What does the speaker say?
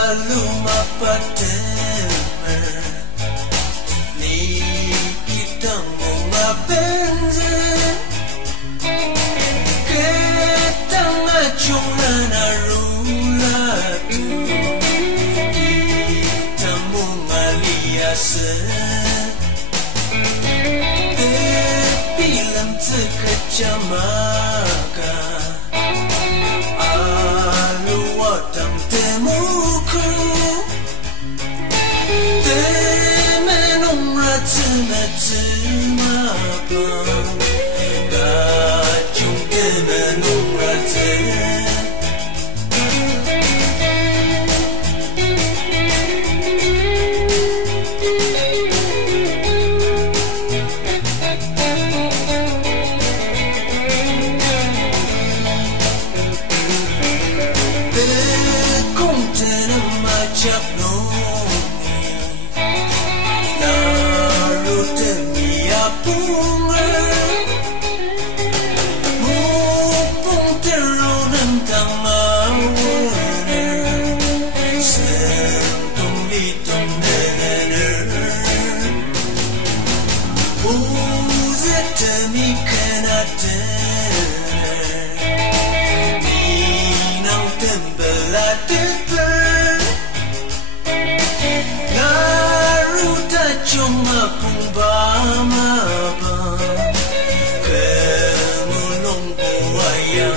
Aluma patema ni kita mau benze kita ngacunga na rula tu kita mau ngaliase film terkecamaka alu watang temuku temenung rata-rata mabang gacung temenung rata Macam noni lalu demi apunga mumpung terunan tamawana sentum litum nenene uzet demi kenate minang tembelate cuma pembama kemulung buaya